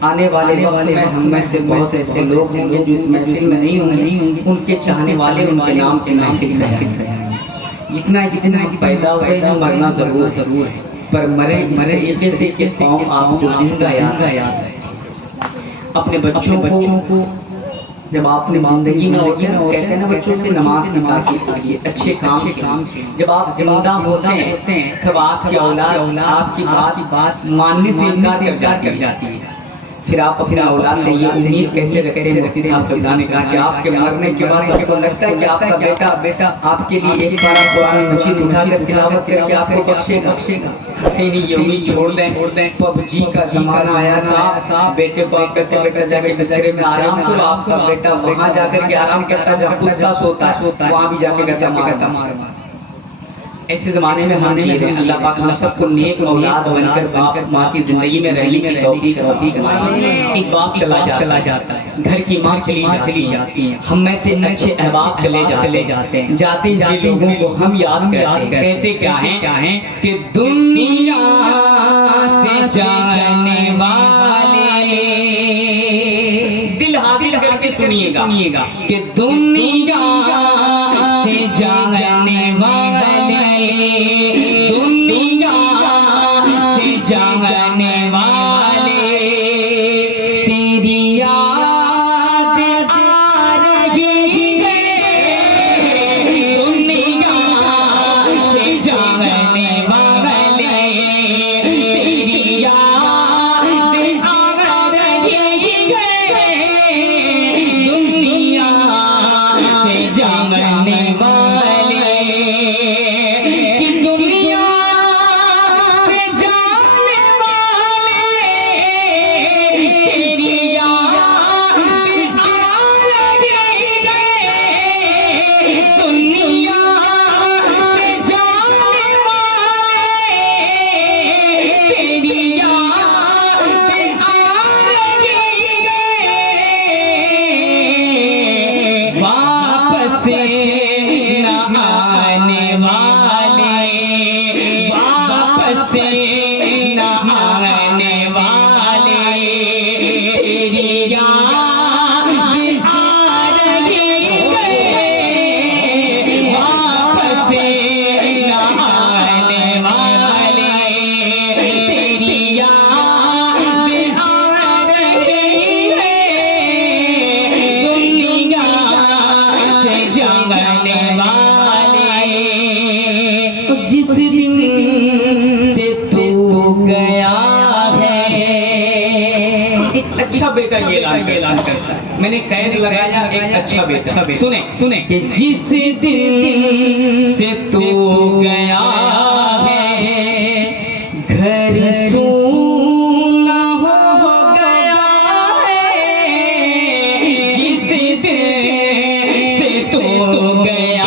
आने वाले वक्त में हम में से बहुत ऐसे लोग होंगे जो इस महफिल में नहीं होंगे, उनके चाहने वाले उनके नाम के महफिल से जाएंगे। इतना एक दिन हम पैदा हुए हैं, मरना जरूर है, पर मरे इस तरीके से कि कौम आपको जिंदा याद है। अपने बच्चों को जब आपने जिंदगी में होते हैं, कहते हैं ना बच्चों से नमाज की ताकीद करिए, अच्छे काम के जब आप जिंदा होते हैं तब आपकी औलाद आपकी बात मानने से इनकार कर जाती है। फिर आप अपने औलाद से ये उम्मीद कैसे रखते हैं? मुफ्ती साहब कब्जा ने कहा कि आपके मरने के बाद आपको लगता है कि आपका बेटा आपके लिए एक बार कुरान मजीद उठाकर तिलावत करके आपको बख्शेगा। नहीं, ये उम्मीद छोड़ दें। पबजी का जमाना आया साहब, बेटे को आप कहते बेटा जाके बिस्तर में आराम करो, आपका बेटा वहाँ जाकर के आराम करता, जब कुत्ता सोता है वहाँ भी जाके कहता मार। ऐसे जमाने में हम जी रहे। अल्लाह पाक हम सबको नेक औलाद बनकर बाप माँ की जिंदगी में रहने की तौफीक बनाए। एक बाप चला जाता है, घर की माँ चली जाती है, हम में से अच्छे अहबाब चले जाते हैं। जाते लोगों को हम याद कहते क्या है कि दुनिया से जाने वाले, दिल हासिल करके सुनिएगा कि दुनिया से जाने वाले, दुनिया से जाने वाले, तेरी याद आ रही है। दुनिया से जाने वाले, तेरी याद आ रही है। दुनिया से जाने वाले, जिस दिन से तू गया है। एक अच्छा बेटा ये ऐलान करता है, मैंने कैद लगाया एक अच्छा बेटा। सुने कि जिस दिन से तू गया है, घर सूना हो गया है। जिस दिन से तू गया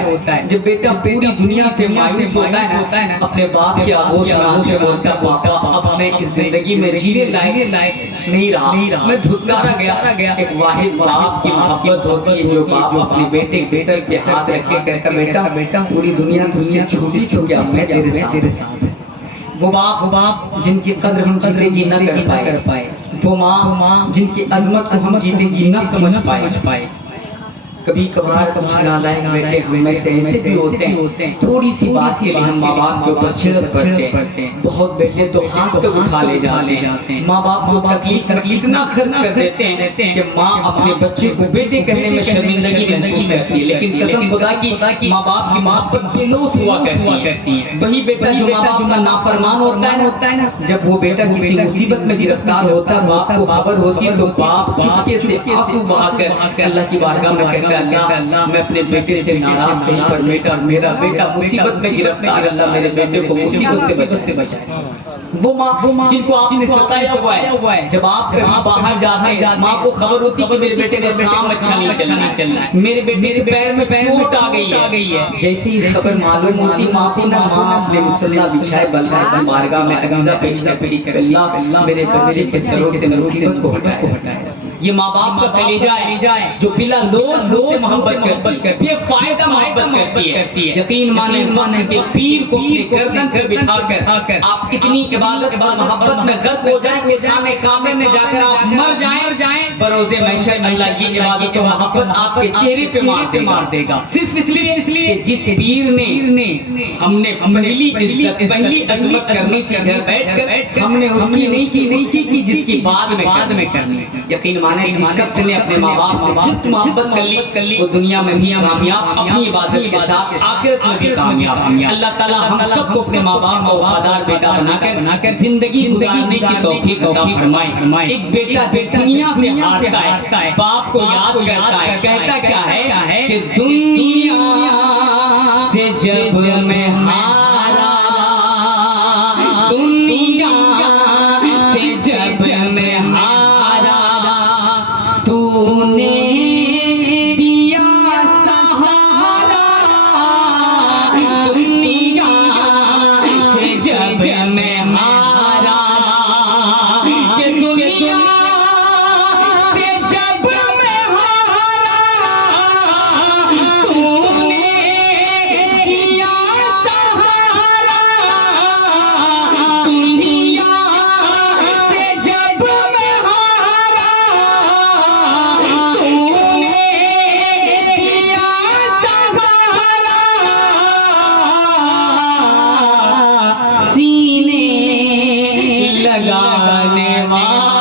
होता है जब बेटा पूरी दुनिया से मायूस होता है ना, अपने बाप के आगोश में आके बोलता है पापा अब मैं इस जिंदगी में जीने लायक नहीं रहा, मैं धुतकारा गया। एक वाहिद बाप की मोहब्बत होती है जो बाप अपने बेटे के सर पे हाथ रख के कहता बेटा पूरी दुनिया तुझसे छूटी क्योंकि अब मैं तेरे साथ। वो बाप जिनकी कद्र हम जीते जी न कर पाए, वो माँ जिनकी अजमत को हम जीते जी न समझ पाए। कभी कभार कुछ नालायक बेटे हमें से ऐसे भी होते हैं, थोड़ी सी बात के लिए हम माँ बाप के ऊपर छिड़क पड़ते हैं। बहुत बेटे तो हाथ तक उठा ले जाते हैं, माँ बाप को तकलीफ इतना खर्च कर देते हैं कि माँ अपने बच्चे को बेटे कहने में शर्मिंदगी महसूस करती है। लेकिन कसम खुदा की माँ बाप की मोहब्बत बेलौस हुआ करती है। वही बेटा जो माँ बाप का नाफरमान होता है ना, जब वो बेटा किसी मुसीबत में गिरफ्तार होता है, बाप को खबर होती है, तो बाप चुपके से आंसू बहाकर अल्लाह की बारगाह में कहता है, अल्लाह मैं अपने बेटे से नाराज सही, पर मेरा बेटा मुसीबत में गिरफ्तार, अल्लाह मेरे बेटे को मुसीबत से बचाए। वो माँ जिनको आपने सताया हुआ है, जब आप कहीं बाहर जाते हैं, माँ को खबर होती है कि मेरे बेटे का काम अच्छा नहीं चलना, मेरे बेटे के पैर में चोट आ गई है। जैसे ही खबर मालूम होती माँ को ना, माँ अपने मुसल्ला बिछाए बल्ला की बारगाह में अगीज़ा पेश कर, अल्लाह मेरे बच्चे के सरों से मुसीबत को हटाए। ये माँ बाप का कलेजा है जो बिला लोज मोहब्बत करती है, बेफायदा मोहब्बत करती है। यकीन माने के पीर को अपने गर्दन पर बिठाकर आप इतनी इबादत मोहब्बत में गर्क हो जाएंगे, खाने कामे में जाकर आप मर जाएं, बरोज़े महशर अल्लाह की इबादत और मोहब्बत आपके चेहरे पे मार देगा। सिर्फ इसलिए जिस पीर ने हमने पहली इज्जत पहली अजमत करनी थी घर बैठकर, हमने उसकी नहीं की जिसकी बाद में करनी। यकीन माने जिस शख्स ने अपने माँ बाप से सिर्फ मोहब्बत कर ली वो दुनिया में भी कामयाब, अपनी इबादत के साथ आखिरत में भी कामयाब। अल्लाह ताला हम सबको अपने माँ बाप को वफादार बेटा बनाकर जिंदगी गुजारने की तौफीक अता फरमाए। एक बेटा जो दुनिया से हारता है, बाप को याद करता है, कहता क्या है कि दुनिया से जब मैं हारा, दुनिया से जब मैं हारा, तूने दिया सहारा, दुनिया से जब मैं हारा, कि दुनिया से जब मैं हारा, तूने दिया सहारा, दुनिया से जब मैं हारा, तूने दिया सहारा, सीने लगाने वाला